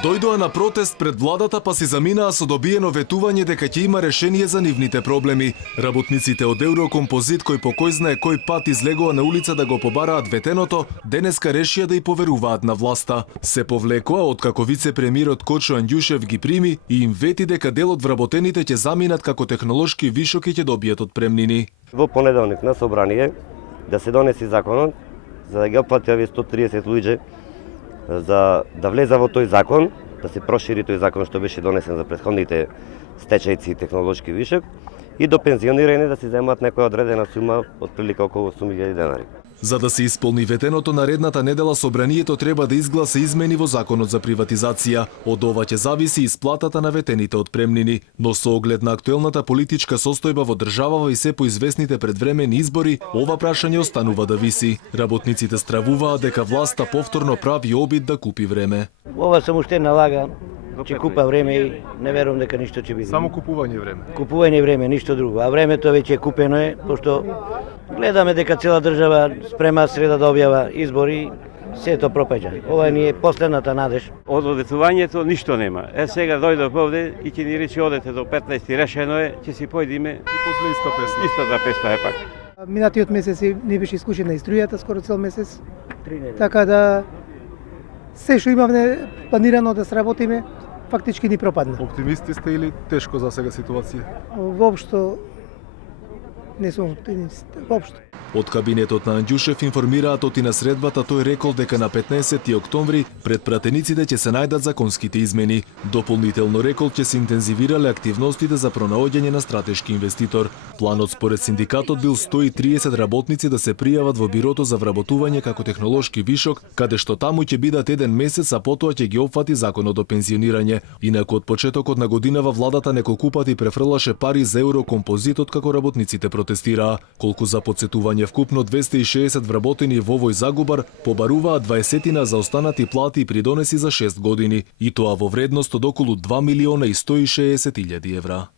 Дојдоа на протест пред владата, па си заминаа со добиено ветување дека ќе има решение за нивните проблеми. Работниците од Еврокомпозит, кој по кој знае кој пат излегоа на улица да го побараат ветеното, денеска решија да и поверуваат на власта. Се повлекоа откако вице-премиерот Кочо Анѓушев ги прими и им вети дека дел од вработените ќе заминат како технолошки вишок и ќе добијат отпремнини. Во понеделник на собрание да се донеси законот за да ги оплати овие 130 луѓе, за да влезе во тој закон, да се прошири тој закон што беше донесен за претходните стечајци и технолошки вишок и до пензионирање да се земат некоја одредена сума, отприлика околу 8.000 денари. За да се исполни ветеното наредната недела, собранието треба да изгласа измени во законот за приватизација. Од ова ќе зависи исплатата на ветените отпремнини, но со оглед на актуелната политичка состојба во државава и се поизвестните предвремени избори, ова прашање останува да виси. Работниците стравуваат дека власта повторно прави обид да купи време. Ова само уште налага, ќе купа време и не верувам дека ништо ќе биде. Само купување време. Купување време, ништо друго. А времето веќе е купено е, пошто гледаме дека цела држава спрема среда да објава избори, сето пропаѓа. Ова ни е последната надеж. Од ветувањето ништо нема. Сега дојдов овде и ќе ни рече одете до 15 решено е, ќе си појдиме И после истата песна е пак. Минатиот месец не беше исклучена и струјата, скоро цел месец. 3 недели. Така да се што имавме планирано да сработиме, фактички ни пропадна. Оптимисти сте или тешко за сега ситуација? Воопшто не сум оптимист. Воопшто. Од кабинетот на Анѓушев информираат оти на средбата тој рекол дека на 15 октомври пред пратениците ќе се најдат законските измени. Дополнително рекол ќе се интензивирале активностите за пронаоѓање на стратешки инвеститор. Планот според синдикатот бил 130 работници да се пријават во бирото за вработување како технолошки вишок, каде што таму ќе бидат еден месец, а потоа ќе ги опфати законот о пензионирање. Инаку од почетокот на годинава владата неколку пати префрлаше пари за Еврокомпозитот како работниците протестираа. Колку за подсетување вкупно 260 вработени во овој загубар побаруваат 20 за останати плати и придонеси за 6 години, и тоа во вредност од околу 2.160.000 евра.